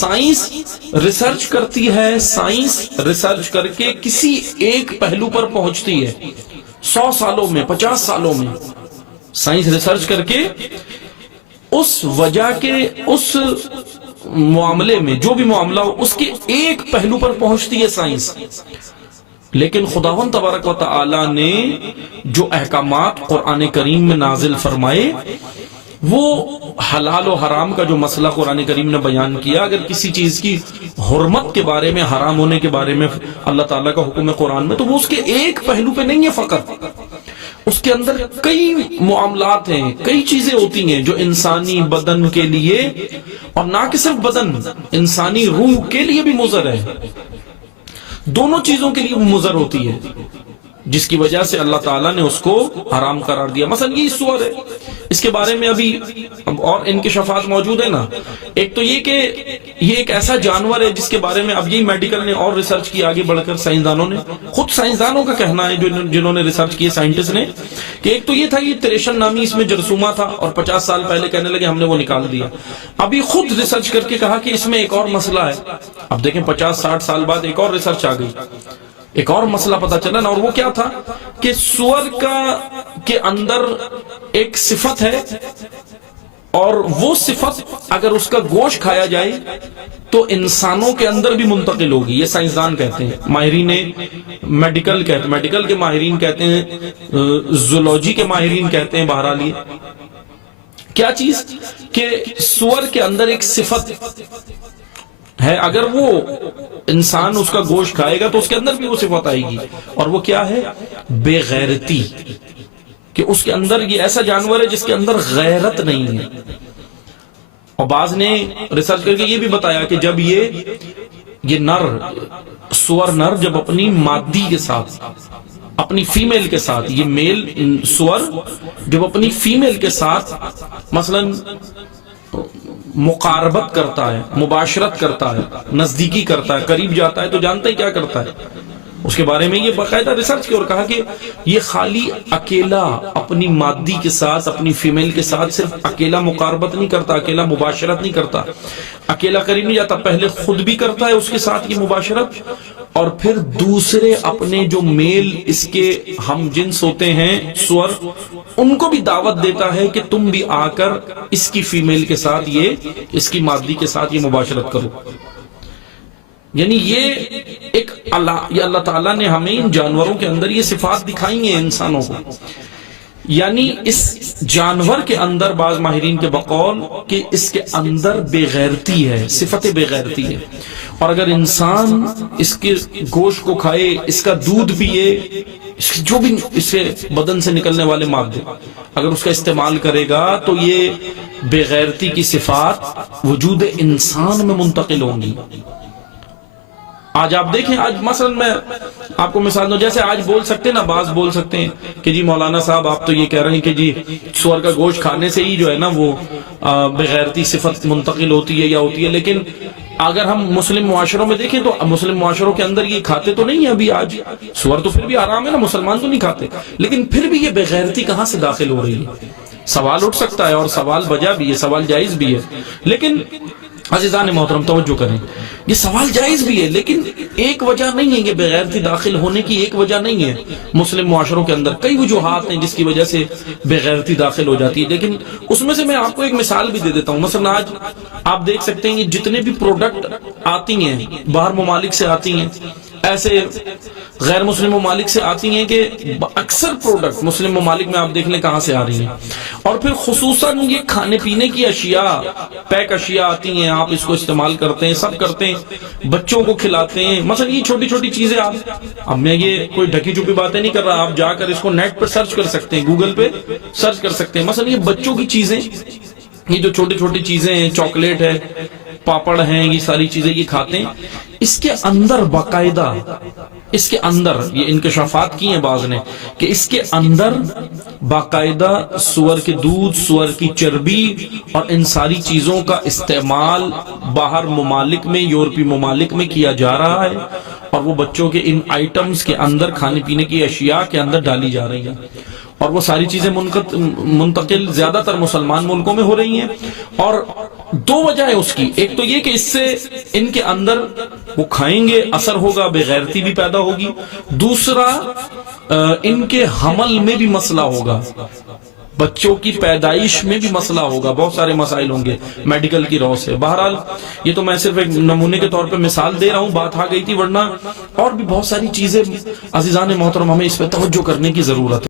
Science research کرتی ہے، science research کر کے کسی ایک پہلو پر پہنچتی ہے، 100 سالوں میں، 50 سالوں میں سائنس ریسرچ کر کے اس وجہ کے، اس معاملے میں جو بھی معاملہ ہو اس کے ایک پہلو پر پہنچتی ہے سائنس. لیکن خداوند تبارک و تعالی نے جو احکامات قرآن کریم میں نازل فرمائے، وہ حلال و حرام کا جو مسئلہ قرآن کریم نے بیان کیا، اگر کسی چیز کی حرمت کے بارے میں، حرام ہونے کے بارے میں اللہ تعالیٰ کا حکم ہے قرآن میں، تو وہ اس کے ایک پہلو پہ نہیں ہے فقط، اس کے اندر کئی معاملات ہیں، کئی چیزیں ہوتی ہیں جو انسانی بدن کے لیے، اور نہ کہ صرف بدن، انسانی روح کے لیے بھی مضر ہے، دونوں چیزوں کے لیے مضر ہوتی ہے، جس کی وجہ سے اللہ تعالیٰ نے اس کو حرام قرار دیا. مثلا یہ سور ہے، اس کے بارے میں ابھی اور انکشافات موجود ہیں نا. ایک تو یہ کہ یہ ایک ایسا جانور ہے جس کے بارے میں اب یہی میڈیکل نے اور ریسرچ کی آگے بڑھ کر، سائنسدانوں نے، خود سائنسدانوں کا کہنا ہے جنہوں نے ریسرچ کی، سائنٹسٹ نے، کہ ایک تو یہ تھا یہ تریشن نامی اس میں جرثومہ تھا، اور 50 سال پہلے کہنے لگے ہم نے وہ نکال دیا. ابھی خود ریسرچ کر کے کہا کہ اس میں ایک اور مسئلہ ہے. اب دیکھیں 50-60 سال بعد ایک اور ریسرچ آ گئی، ایک اور مسئلہ پتا چلا نا. اور وہ کیا تھا کہ سور کے اندر ایک صفت ہے، اور وہ صفت اگر اس کا گوشت کھایا جائے تو انسانوں کے اندر بھی منتقل ہوگی. یہ سائنسدان کہتے ہیں، ماہرین میڈیکل کہتے ہیں، میڈیکل کے ماہرین کہتے ہیں، زولوجی کے ماہرین کہتے ہیں. بہرحال یہ کیا چیز کہ سور کے اندر ایک صفت ہے، اگر وہ انسان اس کا گوشت کھائے گا تو اس کے اندر بھی وہ صفت آئے گی. اور وہ کیا ہے؟ بے غیرتی، کہ اس کے اندر یہ ایسا جانور ہے جس کے اندر غیرت نہیں ہے. اور بعض نے ریسرچ کر کے یہ بھی بتایا کہ جب یہ نر، سور نر جب اپنی مادی کے ساتھ، اپنی فیمیل کے ساتھ، یہ میل سور جب اپنی فیمیل کے ساتھ مثلا مقاربت کرتا ہے، مباشرت کرتا ہے، نزدیکی کرتا ہے، قریب جاتا ہے، تو جانتے ہیں کیا کرتا ہے؟ اس کے بارے میں یہ باقاعدہ ریسرچ کیا اور کہا کہ یہ خالی اکیلا اپنی مادی کے ساتھ، اپنی فیمیل کے ساتھ صرف اکیلا مقاربت نہیں کرتا، اکیلا مباشرت نہیں کرتا، اکیلا قریب نہیں جاتا، پہلے خود بھی کرتا ہے اس کے ساتھ یہ مباشرت، اور پھر دوسرے اپنے جو میل اس کے ہم جنس ہوتے ہیں سور، ان کو بھی دعوت دیتا ہے کہ تم بھی آ کر اس کی فیمیل کے ساتھ، یہ اس کی مادی کے ساتھ یہ مباشرت کرو. یعنی یہ اللہ تعالیٰ نے ہمیں ان جانوروں کے اندر یہ صفات دکھائی ہیں انسانوں کو. یعنی اس جانور کے اندر بعض ماہرین کے بقول کہ اس کے اندر بے غیرتی ہے، صفت بے غیرتی ہے. اور اگر انسان اس کے گوشت کو کھائے، اس کا دودھ پیے، جو بھی اس سے بدن سے نکلنے والے مادے اگر اس کا استعمال کرے گا تو یہ بے غیرتی کی صفات وجود انسان میں منتقل ہوں گی. آج آپ دیکھیں، آج مثلا میں آپ کو مثال دوں، جیسے آج بول سکتے ہیں نا، بعض بول سکتے ہیں کہ جی مولانا صاحب آپ تو یہ کہہ رہے ہیں کہ جی سور کا گوشت کھانے سے ہی جو ہے نا وہ بغیرتی صفت منتقل ہوتی ہے یا ہوتی ہے. لیکن اگر ہم مسلم معاشروں میں دیکھیں تو مسلم معاشروں کے اندر یہ کھاتے تو نہیں ہیں ابھی آج. سور تو پھر بھی حرام ہے نا، مسلمان تو نہیں کھاتے، لیکن پھر بھی یہ بغیرتی کہاں سے داخل ہو رہی ہے؟ سوال اٹھ سکتا ہے، اور سوال بجا بھی ہے، سوال جائز بھی ہے. لیکن عزیزان محترم توجہ کریں، یہ سوال جائز بھی ہے، لیکن ایک وجہ نہیں ہے یہ بغیرتی داخل ہونے کی، ایک وجہ نہیں ہے. مسلم معاشروں کے اندر کئی وجوہات ہیں جس کی وجہ سے بغیرتی داخل ہو جاتی ہے. لیکن اس میں سے میں آپ کو ایک مثال بھی دے دیتا ہوں. مثلا آج آپ دیکھ سکتے ہیں یہ جتنے بھی پروڈکٹ آتی ہیں باہر ممالک سے آتی ہیں، ایسے غیر مسلم ممالک سے آتی ہیں کہ اکثر پروڈکٹ مسلم ممالک میں آپ دیکھ لیں کہاں سے آ رہی ہیں. اور پھر خصوصاً یہ کھانے پینے کی اشیاء، پیک اشیاء آتی ہیں، آپ اس کو استعمال کرتے ہیں، سب کرتے ہیں، بچوں کو کھلاتے ہیں. مثلا یہ چھوٹی چھوٹی چیزیں اب میں یہ کوئی ڈھکی چھپی باتیں نہیں کر رہا، آپ جا کر اس کو نیٹ پر سرچ کر سکتے ہیں، گوگل پہ سرچ کر سکتے ہیں. مثلا یہ بچوں کی چیزیں، یہ جو چھوٹی چھوٹی چیزیں ہیں، چاکلیٹ ہے، پاپڑ ہیں، یہ ساری چیزیں یہ کھاتے ہیں. اس کے اندر باقاعدہ، اس کے اندر یہ انکشافات کی ہیں بعض نے کہ اس کے اندر باقاعدہ سور کے دودھ، سور کی چربی اور ان ساری چیزوں کا استعمال باہر ممالک میں، یورپی ممالک میں کیا جا رہا ہے، اور وہ بچوں کے ان آئٹمز کے اندر، کھانے پینے کی اشیاء کے اندر ڈالی جا رہی ہیں. اور وہ ساری چیزیں منتقل زیادہ تر مسلمان ملکوں میں ہو رہی ہیں. اور دو وجہ ہے اس کی، ایک تو یہ کہ اس سے ان کے اندر وہ کھائیں گے اثر ہوگا، بے غیرتی بھی پیدا ہوگی، دوسرا ان کے حمل میں بھی مسئلہ ہوگا، بچوں کی پیدائش میں بھی مسئلہ ہوگا، بہت سارے مسائل ہوں گے میڈیکل کی رو سے۔ بہرحال یہ تو میں صرف ایک نمونے کے طور پہ مثال دے رہا ہوں، بات آ گئی تھی، ورنہ اور بھی بہت ساری چیزیں عزیزان محترم ہمیں اس پہ توجہ کرنے کی ضرورت ہے۔